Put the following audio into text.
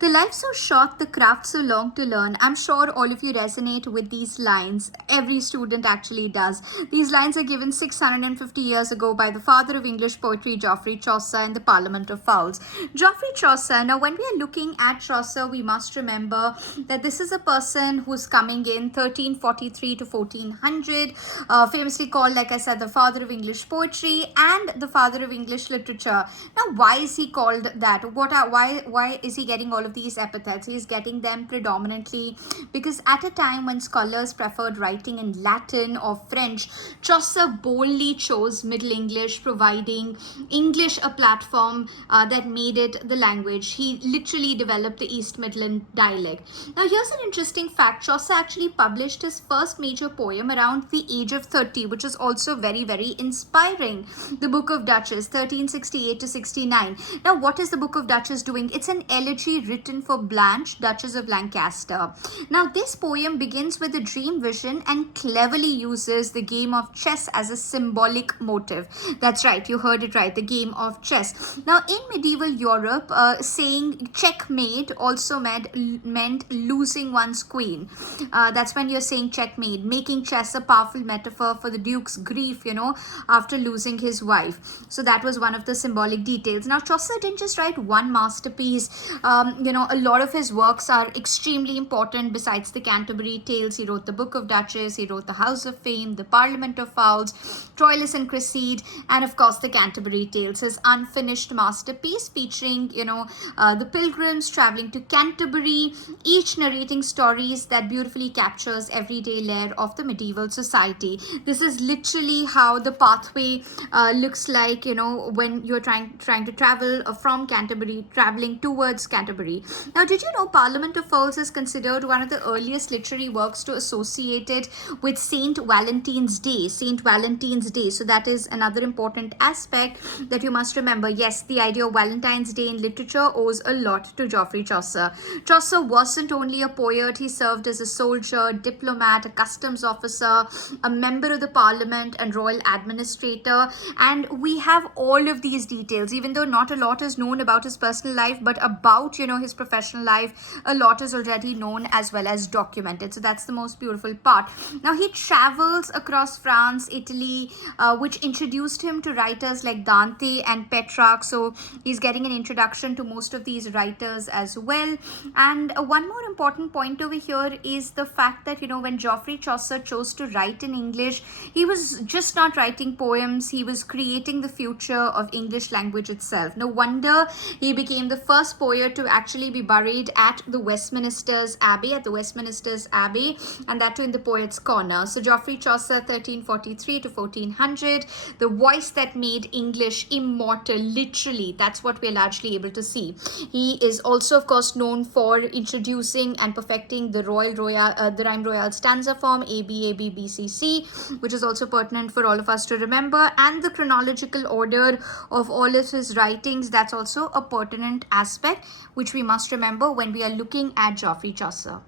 The life so short, the craft so long to learn. I'm sure all of you resonate with these lines. Every student actually does. These lines are given 650 years ago by the father of English poetry, Geoffrey Chaucer, in the Parliament of Fowls. Geoffrey Chaucer, now when we are looking at Chaucer, we must remember that this is a person who's coming in 1343 to 1400, famously called, like I said, the father of English poetry and the father of English literature. Now, why is he called that? Why is he getting all of these epithets? He's getting them predominantly because at a time when scholars preferred writing in Latin or French, Chaucer boldly chose Middle English, providing English a platform that made it the language. He literally developed the East Midland dialect. Now, here's an interesting fact. Chaucer actually published his first major poem around the age of 30, which is also very, very inspiring. The Book of Duchess, 1368 to 69. Now, what is the Book of Duchess doing? It's an elegy written for Blanche, Duchess of Lancaster. Now, this poem begins with a dream vision and cleverly uses the game of chess as a symbolic motive. That's right, you heard it right, the game of chess. Now, in medieval Europe, saying checkmate also meant losing one's queen. That's when you're saying checkmate, making chess a powerful metaphor for the Duke's grief, after losing his wife. So that was one of the symbolic details. Now, Chaucer didn't just write one masterpiece. A lot of his works are extremely important. Besides the Canterbury Tales, he wrote the Book of Duchess, he wrote the House of Fame, the Parliament of Fowls, Troilus and Cresside, and of course the Canterbury Tales, his unfinished masterpiece featuring, the pilgrims traveling to Canterbury, each narrating stories that beautifully captures everyday layer of the medieval society. This is literally how the pathway looks like, when you're trying to travel from Canterbury, traveling towards Canterbury. Now, did you know Parliament of Fowls is considered one of the earliest literary works to associate it with Saint Valentine's Day? Saint Valentine's Day. So that is another important aspect that you must remember. Yes, the idea of Valentine's Day in literature owes a lot to Geoffrey Chaucer. Chaucer wasn't only a poet, he served as a soldier, diplomat, a customs officer, a member of the parliament and royal administrator. And we have all of these details, even though not a lot is known about his personal life, but about, his professional life, a lot is already known as well as documented. So that's the most beautiful part. Now, he travels across France, Italy, which introduced him to writers like Dante and Petrarch. So he's getting an introduction to most of these writers as well. And one more important point over here is the fact that, when Geoffrey Chaucer chose to write in English, he was just not writing poems, he was creating the future of English language itself. No wonder he became the first poet to actually be buried at the Westminster's Abbey, and that too in the Poet's Corner. So Geoffrey Chaucer, 1343 to 1400, the voice that made English immortal, literally, that's what we're largely able to see. He is also, of course, known for introducing and perfecting the the rhyme royale stanza form, ABABBCC, which is also pertinent for all of us to remember, and the chronological order of all of his writings. That's also a pertinent aspect which we must remember when we are looking at Geoffrey Chaucer.